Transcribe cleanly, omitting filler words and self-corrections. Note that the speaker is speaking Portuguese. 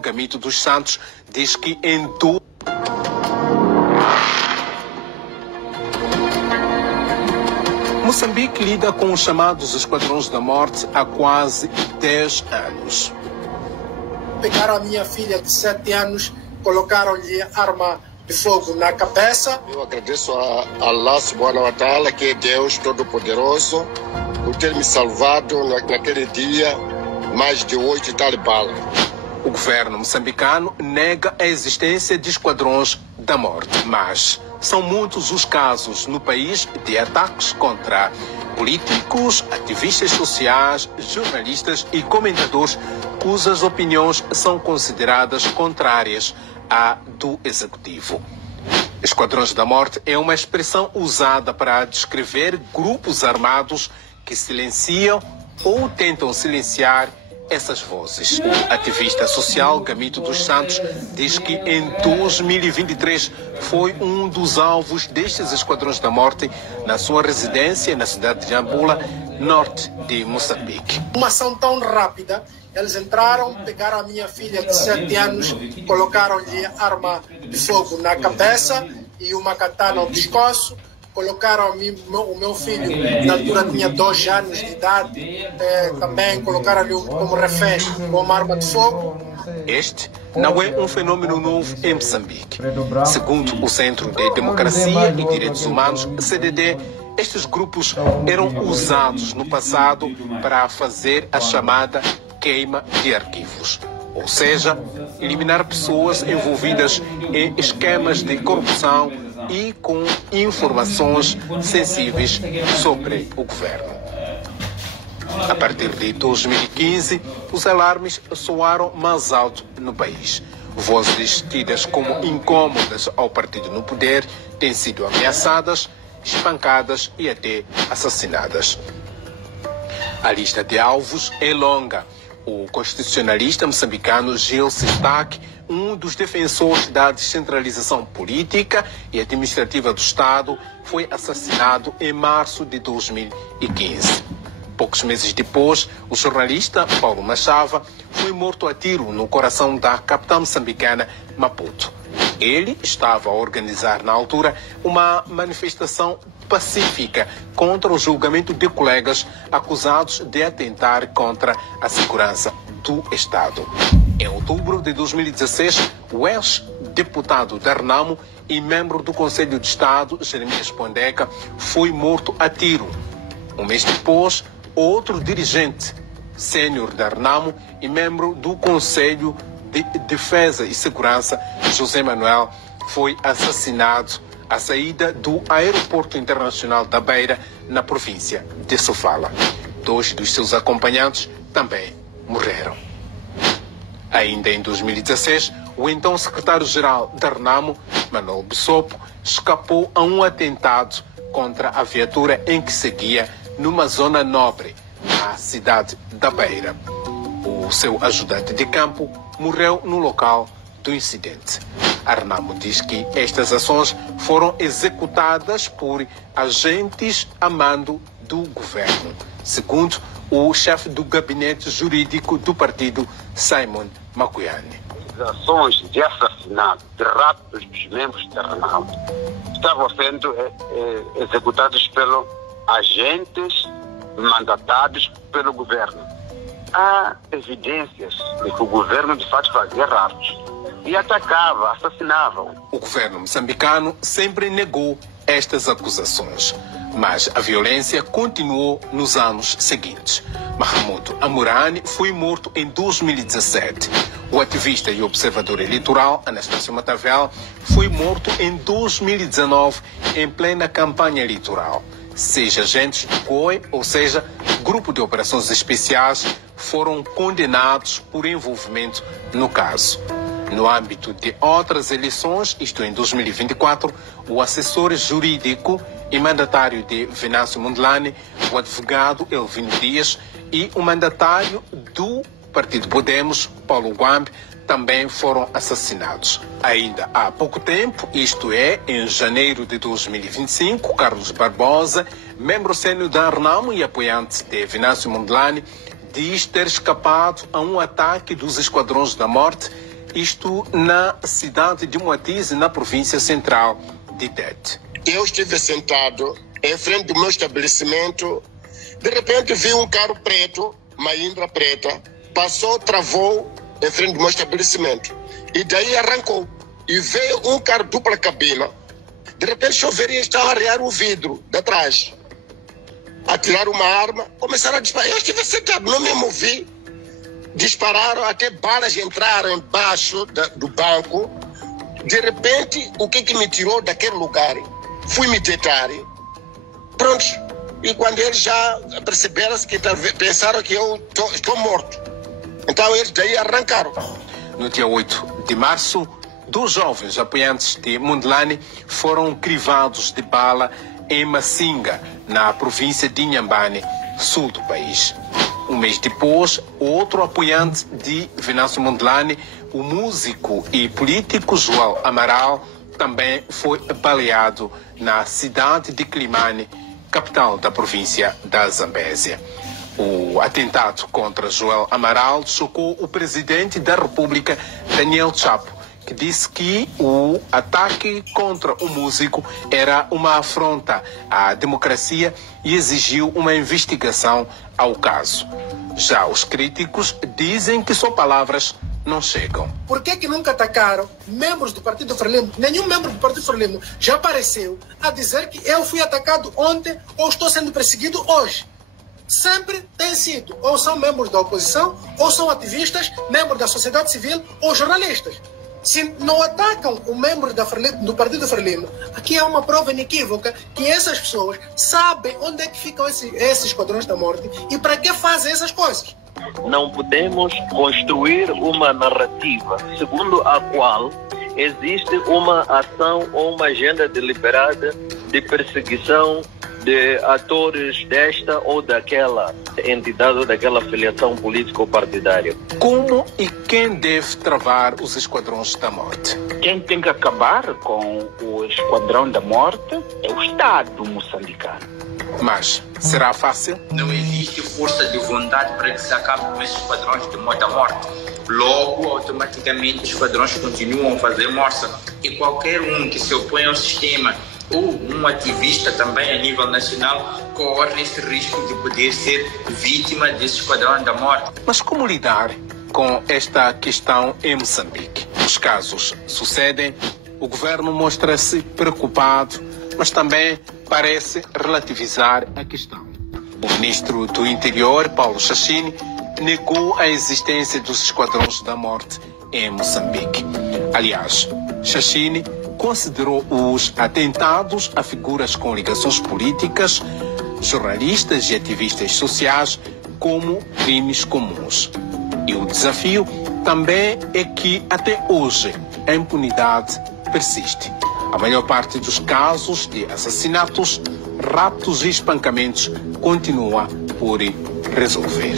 Gamito dos Santos diz que Moçambique lida com os chamados esquadrões da morte há quase 10 anos. Pegaram a minha filha de 7 anos, colocaram-lhe arma de fogo na cabeça. Eu agradeço a Allah subhanahu wa ta'ala, que é Deus Todo-Poderoso, por ter me salvado naquele dia mais de 8 talibãs. O governo moçambicano nega a existência de esquadrões da morte, mas são muitos os casos no país de ataques contra políticos, ativistas sociais, jornalistas e comentadores cujas opiniões são consideradas contrárias à do executivo. Esquadrões da morte é uma expressão usada para descrever grupos armados que silenciam ou tentam silenciar essas vozes. O ativista social Gamito dos Santos diz que em 2023 foi um dos alvos destes esquadrões da morte na sua residência na cidade de Nampula, norte de Moçambique. Uma ação tão rápida, eles entraram, pegaram a minha filha de 7 anos, colocaram-lhe arma de fogo na cabeça e uma katana ao pescoço. Colocaram o meu filho, na altura tinha 2 anos de idade, também colocaram-lhe como refém com uma arma de fogo. Este não é um fenômeno novo em Moçambique. Segundo o Centro de Democracia e Direitos Humanos, CDD, estes grupos eram usados no passado para fazer a chamada queima de arquivos. Ou seja, eliminar pessoas envolvidas em esquemas de corrupção e com informações sensíveis sobre o governo. A partir de 2015, os alarmes soaram mais alto no país. Vozes tidas como incômodas ao partido no poder têm sido ameaçadas, espancadas e até assassinadas. A lista de alvos é longa. O constitucionalista moçambicano Gil Sistak, um dos defensores da descentralização política e administrativa do Estado, foi assassinado em março de 2015. Poucos meses depois, o jornalista Paulo Machava foi morto a tiro no coração da capital moçambicana, Maputo. Ele estava a organizar, na altura, uma manifestação pacífica contra o julgamento de colegas acusados de atentar contra a segurança do Estado. Em outubro de 2016, o ex-deputado da Renamo e membro do Conselho de Estado, Jeremias Pondeca, foi morto a tiro. Um mês depois, outro dirigente sênior da Renamo e membro do Conselho de Defesa e Segurança, José Manuel, foi assassinado à saída do Aeroporto Internacional da Beira, na província de Sofala. 2 dos seus acompanhantes também morreram. Ainda em 2016, o então secretário-geral da Renamo, Manuel Bissopo, escapou a um atentado contra a viatura em que seguia numa zona nobre, na cidade da Beira. O seu ajudante de campo morreu no local do incidente. A Renamo diz que estas ações foram executadas por agentes a mando do governo, segundo o chefe do gabinete jurídico do partido, Simon Makuyane. As ações de assassinato, de rapto dos membros da Renamo estavam sendo executadas pelos agentes mandatados pelo governo. Há evidências de que o governo de fato fazia raptos e atacava, assassinava. O governo moçambicano sempre negou estas acusações, mas a violência continuou nos anos seguintes. Mahmoud Amurani foi morto em 2017. O ativista e observador eleitoral Anastácio Matavel foi morto em 2019, em plena campanha eleitoral. 6 agentes do COE, ou seja, Grupo de Operações Especiais, foram condenados por envolvimento no caso. No âmbito de outras eleições, isto em 2024, o assessor jurídico e mandatário de Venâncio Mondlane, o advogado Elvino Dias e o mandatário do Partido Podemos, Paulo Guambe, também foram assassinados. Ainda há pouco tempo, isto é, em janeiro de 2025, Carlos Barbosa, membro sênior da Renamo e apoiante de Venâncio Mondlane, diz ter escapado a um ataque dos Esquadrões da Morte, isto na cidade de Moatize, na província central de Tete. Eu estive sentado em frente do meu estabelecimento, de repente vi um carro preto, uma Indra preta, passou, travou em frente do meu estabelecimento e daí arrancou. E veio um carro dupla cabina, de repente choveria, estava a arrear o vidro de trás, a tirar uma arma, começaram a disparar. Eu estive sentado, não me movi, dispararam, até balas entraram embaixo do banco. De repente, o que me tirou daquele lugar? Fui me deitar. Pronto. E quando eles já perceberam que pensaram que eu estou morto. Então eles daí arrancaram. No dia 8 de março, 2 jovens apoiantes de Mondlane foram crivados de bala em Massinga, na província de Inhambane, sul do país. Um mês depois, outro apoiante de Venâncio Mondlane, o músico e político Joel Amaral, também foi baleado na cidade de Climane, capital da província da Zambésia. O atentado contra Joel Amaral chocou o presidente da República, Daniel Chapo, que disse que o ataque contra o músico era uma afronta à democracia e exigiu uma investigação ao caso. Já os críticos dizem que só palavras não chegam. Por que nunca atacaram membros do Partido Frelimo? Nenhum membro do Partido Frelimo já apareceu a dizer que eu fui atacado ontem ou estou sendo perseguido hoje. Sempre tem sido, ou são membros da oposição, ou são ativistas, membros da sociedade civil ou jornalistas. Se não atacam o membro do Partido Frelimo, aqui é uma prova inequívoca que essas pessoas sabem onde é que ficam esses esquadrões da morte e para que fazem essas coisas. Não podemos construir uma narrativa segundo a qual existe uma ação ou uma agenda deliberada de perseguição de atores desta ou daquela entidade ou daquela filiação política ou partidária. Como e quem deve travar os Esquadrões da Morte? Quem tem que acabar com o Esquadrão da Morte é o Estado moçambicano. Mas será fácil? Não existe força de vontade para que se acabe com esses esquadrões de morte. Logo, automaticamente, os esquadrões continuam a fazer morte. E qualquer um que se opõe ao sistema ou um ativista também a nível nacional corre esse risco de poder ser vítima desse esquadrão da morte. Mas como lidar com esta questão em Moçambique? Os casos sucedem, o governo mostra-se preocupado, mas também parece relativizar a questão. O ministro do Interior, Paulo Chachine, negou a existência dos esquadrões da morte em Moçambique. Aliás, Chachine considerou os atentados a figuras com ligações políticas, jornalistas e ativistas sociais como crimes comuns. E o desafio também é que, até hoje, a impunidade persiste. A maior parte dos casos de assassinatos, raptos e espancamentos continua por resolver.